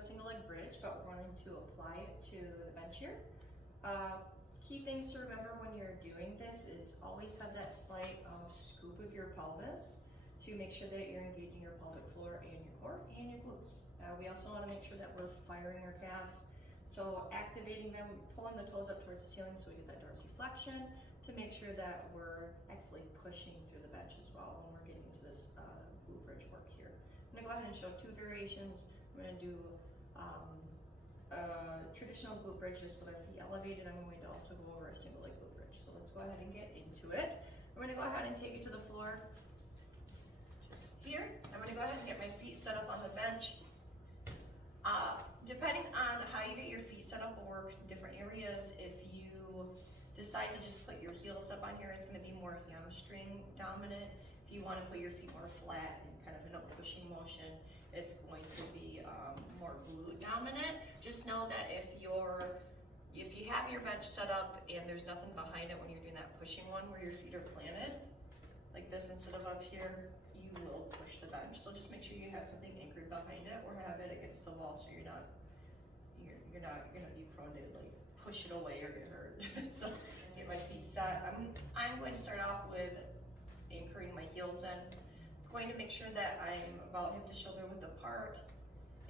single leg bridge, but we're going to apply it to the bench here. Key things to remember when you're doing this is always have that slight scoop of your pelvis to make sure that you're engaging your pelvic floor and your core and your glutes. We also want to make sure that we're firing our calves. So activating them, pulling the toes up towards the ceiling so we get that dorsiflexion to make sure that we're actually pushing through the bench as well when we're getting into this glute bridge work here. I'm going to go ahead and show two variations. I'm going to do traditional glute bridge just with our feet elevated. I'm going to also go over a single leg glute bridge. So let's go ahead and get into it. I'm going to go ahead and take it to the floor just here. I'm going to go ahead and get my feet set up on the bench. Depending on how you get your feet set up will work in different areas. If you decide to just put your heels up on here, it's going to be more hamstring dominant. If you want to put your feet more flat and kind of in a pushing motion, it's going to be more glute dominant. Just know that if you have your bench set up and there's nothing behind it when you're doing that pushing one where your feet are planted, like this instead of up here, you will push the bench. So just make sure you have something anchored behind it or have it against the wall so you're not going to be prone to like push it away or get hurt. So get my feet set. I'm going to start off with anchoring my heels in. I'm going to make sure that I'm about hip to shoulder width apart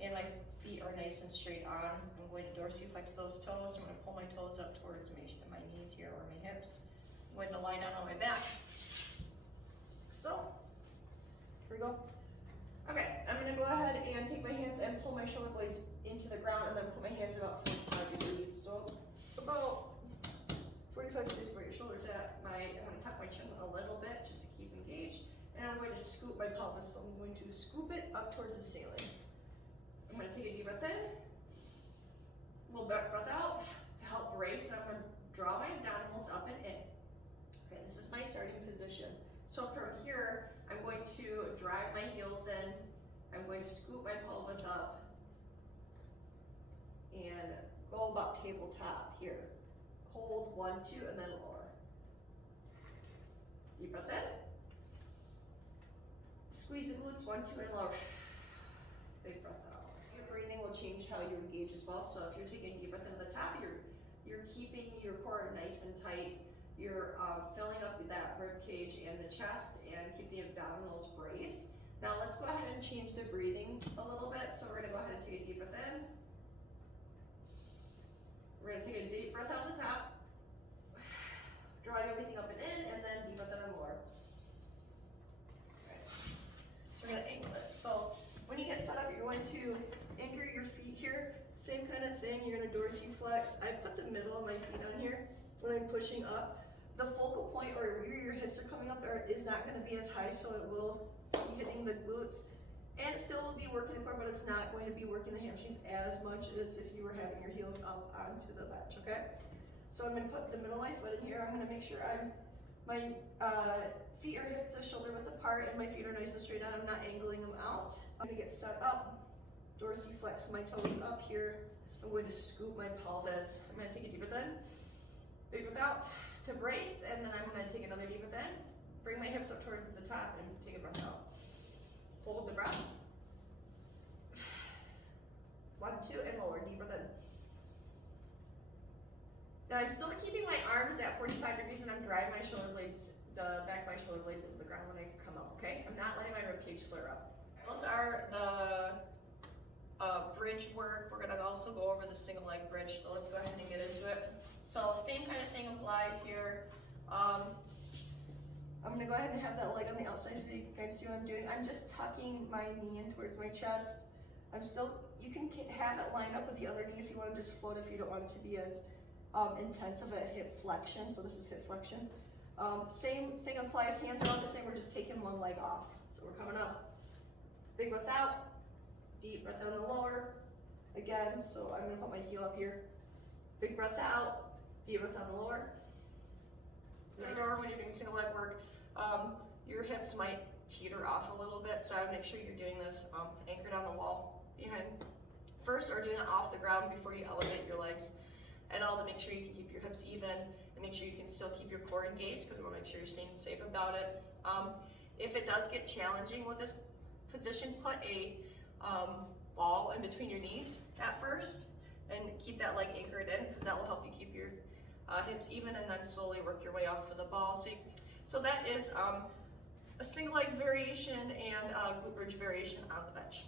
and my feet are nice and straight on. I'm going to dorsiflex those toes. I'm going to pull my toes up towards my knees here or my hips. I'm going to lie down on my back. So, here we go. Okay, I'm gonna go ahead and take my hands and pull my shoulder blades into the ground and then put my hands about 45 degrees. So, about 45 degrees where your shoulder's at. I'm gonna tuck my chin a little bit just to keep engaged. And I'm going to scoop my pelvis. So I'm going to scoop it up towards the ceiling. I'm gonna take a deep breath in, a little back breath out to help brace. And I'm gonna draw my abdominals up and in. Okay, this is my starting position. So from here, I'm going to drive my heels in. I'm going to scoop my pelvis up and go about tabletop here. Hold 1, 2, and then lower. Deep breath in. Squeeze the glutes, 1, 2, and lower. Big breath out. Your breathing will change how you engage as well. So if you're taking a deep breath into the top, you're keeping your core nice and tight. You're filling up that rib cage and the chest and keep the abdominals braced. Now let's go ahead and change the breathing a little bit. So we're gonna go ahead and take a deep breath in. We're gonna take a deep breath out the top, drawing everything up and in, and then deep breath in and lower. Okay. So we're gonna angle it. So when you get set up, you're going to anchor your feet here. Same kind of thing, you're gonna dorsiflex. I put the middle of my feet on here when I'm pushing up. The focal point or where your hips are coming up is not going to be as high, so it will be hitting the glutes. And it still will be working the core, but it's not going to be working the hamstrings as much as if you were having your heels up onto the bench, okay? So I'm going to put the middle of my foot in here. I'm going to make sure my feet are hip to shoulder width apart and my feet are nice and straight on. I'm not angling them out. I'm going to get set up, dorsiflex my toes up here. I'm going to scoop my pelvis. I'm going to take a deep breath in, big breath out to brace, and then I'm going to take another deep breath in, bring my hips up towards the top and take a breath out. Hold the breath. 1, 2, and lower, deep breath in. Now I'm still keeping my arms at 45 degrees and I'm driving my shoulder blades, the back of my shoulder blades into the ground when I come up, okay? I'm not letting my ribcage flare up. Those are the bridge work. We're gonna also go over the single leg bridge, so let's go ahead and get into it. So same kind of thing applies here. I'm gonna go ahead and have that leg on the outside so you can see what I'm doing. I'm just tucking my knee in towards my chest. You can have it lined up with the other knee if you want to just float, if you don't want it to be as intense of a hip flexion. So this is hip flexion. Same thing applies, hands are all the same, we're just taking one leg off. So we're coming up, big breath out, deep breath on the lower, again, so I'm gonna put my heel up here. Big breath out, deep breath on the lower. Remember when you're doing single leg work, your hips might teeter off a little bit, so I would make sure you're doing this anchored on the wall behind first, or doing it off the ground before you elevate your legs. And all to make sure you can keep your hips even and make sure you can still keep your core engaged, because we want to make sure you're staying safe about it. If it does get challenging with this position, put a ball in between your knees at first, and keep that leg anchored in, because that will help you keep your hips even, and then slowly work your way off of the ball. So that is a single leg variation and a glute bridge variation on the bench.